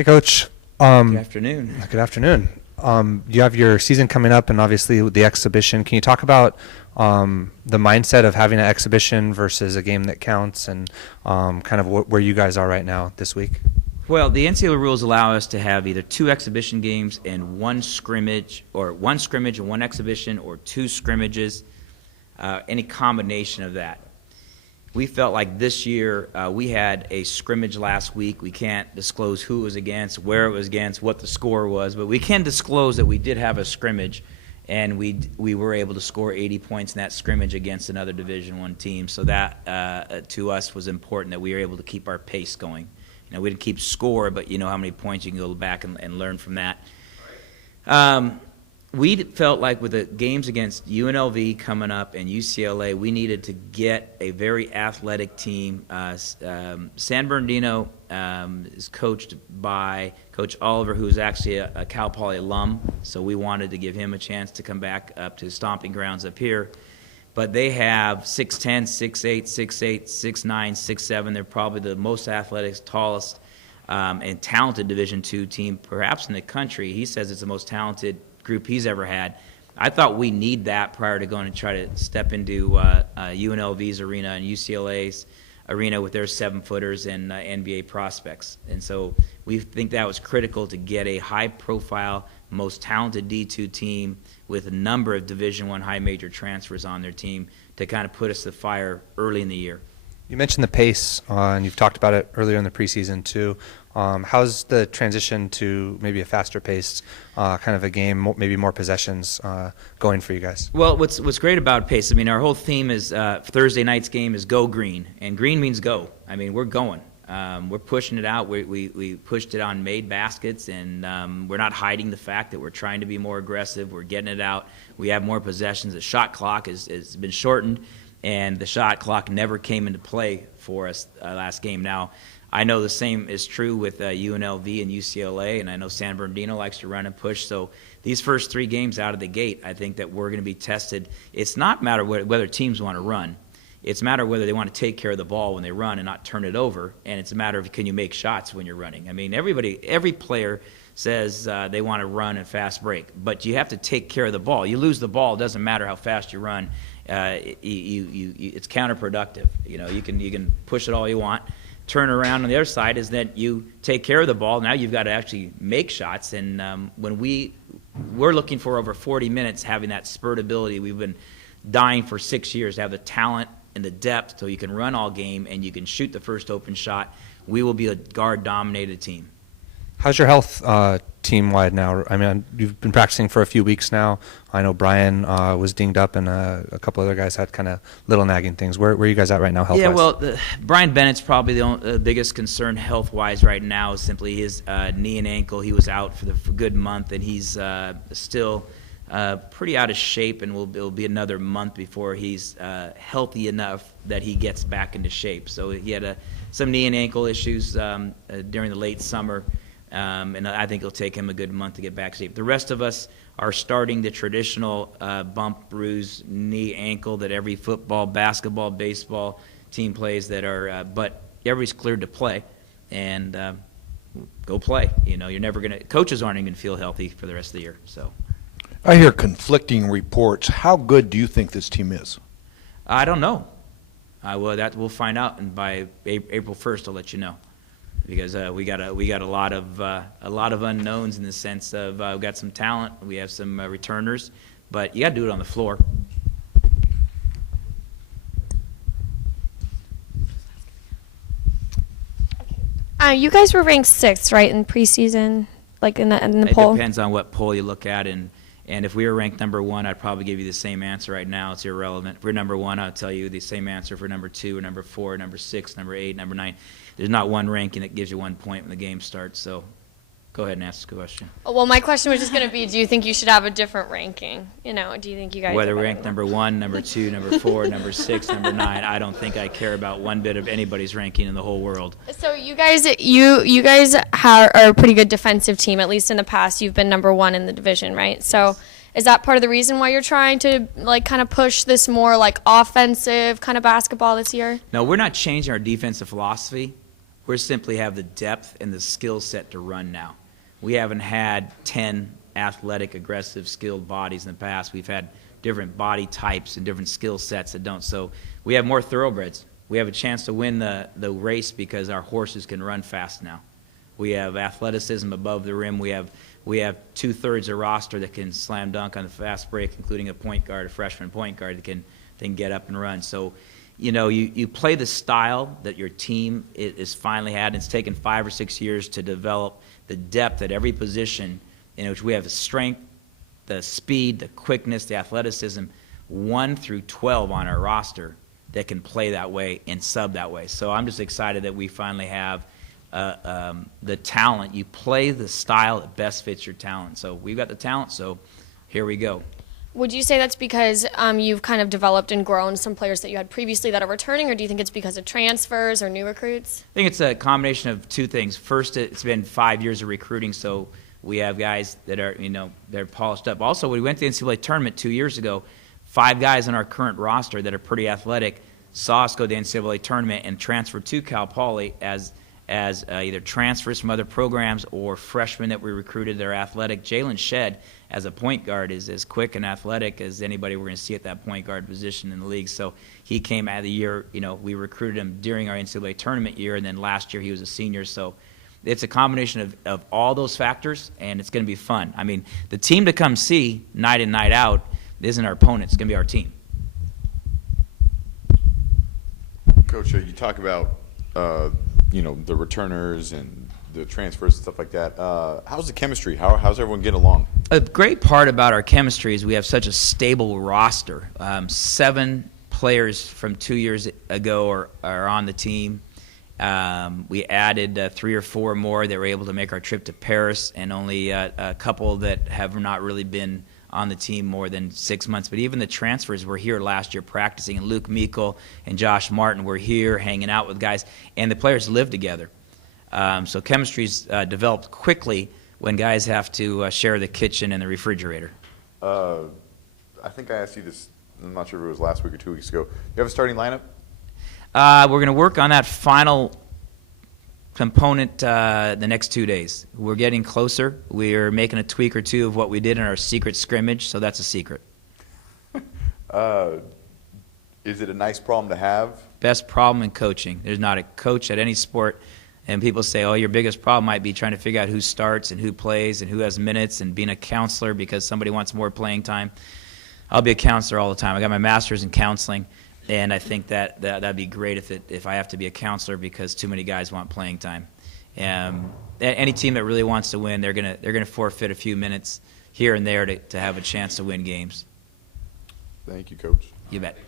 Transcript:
Hey, Coach. Good afternoon. Good afternoon. You have your season coming up, and obviously the exhibition. Can you talk about the mindset of having an exhibition versus a game that counts, and kind of where you guys are right now this week? Well, the NCAA rules allow us to have either 2 exhibition games and 1 scrimmage, or 1 scrimmage and 1 exhibition, or 2 scrimmages, any combination of that. We felt like this year we had a scrimmage last week. We can't disclose who it was against, where it was against, what the score was, but we can disclose that we did have a scrimmage, and we were able to score 80 points in that scrimmage against another Division I team. So that, to us, was important, that we were able to keep our pace going. You know, we didn't keep score, but you know how many points you can go back and learn from that. We felt like with the games against UNLV coming up and UCLA, we needed to get a very athletic team. San Bernardino is coached by Coach Oliver, who is actually a Cal Poly alum, so we wanted to give him a chance to come back up to stomping grounds up here. But they have 6'10", 6'8", 6'8", 6'9", 6'7". They're probably the most athletic, tallest, and talented Division II team perhaps in the country. He says it's the most talented group he's ever had. I thought we need that prior to going and try to step into UNLV's arena and UCLA's arena with their 7-footers and NBA prospects. And so we think that was critical to get a high-profile, most talented D2 team with a number of Division I high major transfers on their team to kind of put us to the fire early in the year. You mentioned the pace, and you've talked about it earlier in the preseason too. How's the transition to maybe a faster paced kind of a game, maybe more possessions going for you guys? Well, what's great about pace, I mean, our whole theme is Thursday night's game is go green, and green means go. I mean, we're going. We're pushing it out. We pushed it on made baskets, and we're not hiding the fact that we're trying to be more aggressive. We're getting it out. We have more possessions. The shot clock has been shortened, and the shot clock never came into play for us last game. Now, I know the same is true with UNLV and UCLA, and I know San Bernardino likes to run and push. So these first 3 games out of the gate, I think that we're going to be tested. It's not a matter whether teams want to run. It's a matter of whether they want to take care of the ball when they run and not turn it over, and it's a matter of can you make shots when you're running. I mean, every player says they want to run and fast break, but you have to take care of the ball. You lose the ball, it doesn't matter how fast you run. It's counterproductive. You know, you can push it all you want. Turn around on the other side is that you take care of the ball. Now you've got to actually make shots, and when we're looking for over 40 minutes having that spurt ability. We've been dying for 6 years to have the talent and the depth so you can run all game and you can shoot the first open shot. We will be a guard-dominated team. How's your health team-wide now? I mean, you've been practicing for a few weeks now. I know Brian was dinged up, and a couple other guys had kind of little nagging things. Where are you guys at right now health-wise? Yeah, well, Brian Bennett's probably the biggest concern health-wise right now is simply his knee and ankle. He was out for a good month, and he's still pretty out of shape, and it'll be another month before he's healthy enough that he gets back into shape. So he had some knee and ankle issues during the late summer. And I think it'll take him a good month to get back to shape. The rest of us are starting the traditional bump, bruise, knee, ankle that every football, basketball, baseball team plays but everybody's cleared to play, and go play. You know, coaches aren't even going to feel healthy for the rest of the year. So I hear conflicting reports. How good do you think this team is? I don't know. We'll find out, and by April 1st, I'll let you know. Because we got a lot of unknowns in the sense of we've got some talent, we have some returners, but you got to do it on the floor. You guys were ranked 6th, right, in preseason, like in the poll? It depends on what poll you look at, and if we were ranked number 1, I'd probably give you the same answer right now. It's irrelevant. If we're number 1, I'll tell you the same answer for number 2 or number 4, number 6, number 8, number 9. There's not one ranking that gives you 1 point when the game starts. So go ahead and ask the question. Well, my question was just going to be, do you think you should have a different ranking? You know, do you think you guys whether ranked number 1, number 2, number 4, number 6, number 9, I don't think I care about one bit of anybody's ranking in the whole world. So you guys are a pretty good defensive team. At least in the past, you've been number 1 in the division, right? So is that part of the reason why you're trying to like kind of push this more like offensive kind of basketball this year? No, we're not changing our defensive philosophy. We simply have the depth and the skill set to run now. We haven't had 10 athletic, aggressive, skilled bodies in the past. We've had different body types and different skill sets that don't. So we have more thoroughbreds. We have a chance to win the race because our horses can run fast now. We have athleticism above the rim. We have 2/3 a roster that can slam dunk on the fast break, including a point guard, a freshman point guard that can get up and run. So, you play the style that your team is finally had. It's taken 5 or 6 years to develop the depth at every position in which we have the strength, the speed, the quickness, the athleticism, 1 through 12 on our roster that can play that way and sub that way. So I'm just excited that we finally have the talent. You play the style that best fits your talent. So we've got the talent, so here we go. Would you say that's because you've kind of developed and grown some players that you had previously that are returning, or do you think it's because of transfers or new recruits? I think it's a combination of two things. First, it's been 5 years of recruiting, so we have guys that are, they're polished up. Also, when we went to the NCAA tournament 2 years ago, 5 guys on our current roster that are pretty athletic saw us go to the NCAA tournament and transferred to Cal Poly as either transfers from other programs or freshmen that we recruited that are athletic. Jalen Shedd, as a point guard, is as quick and athletic as anybody we're going to see at that point guard position in the league. So he came out of the year, we recruited him during our NCAA tournament year, and then last year he was a senior. So it's a combination of all those factors, and it's going to be fun. I mean, the team to come see night in, night out isn't our opponent. It's going to be our team. Coach, you talk about the returners and the transfers and stuff like that. How's the chemistry? How's everyone getting along? A great part about our chemistry is we have such a stable roster. 7 players from 2 years ago are on the team. We added 3 or 4 more that were able to make our trip to Paris, and only a couple that have not really been on the team more than 6 months. But even the transfers were here last year practicing, and Luke Meikle and Josh Martin were here hanging out with guys, and the players live together. So chemistry's developed quickly when guys have to share the kitchen and the refrigerator. I think I asked you this, I'm not sure if it was last week or 2 weeks ago. You have a starting lineup? We're going to work on that final component the next 2 days. We're getting closer. We're making a tweak or two of what we did in our secret scrimmage, so that's a secret. Is it a nice problem to have? Best problem in coaching. There's not a coach at any sport, and people say, your biggest problem might be trying to figure out who starts and who plays and who has minutes and being a counselor because somebody wants more playing time. I'll be a counselor all the time. I got my master's in counseling. And I think that'd be great if I have to be a counselor because too many guys want playing time. Any team that really wants to win, they're gonna forfeit a few minutes here and there to have a chance to win games. Thank you, Coach. You bet.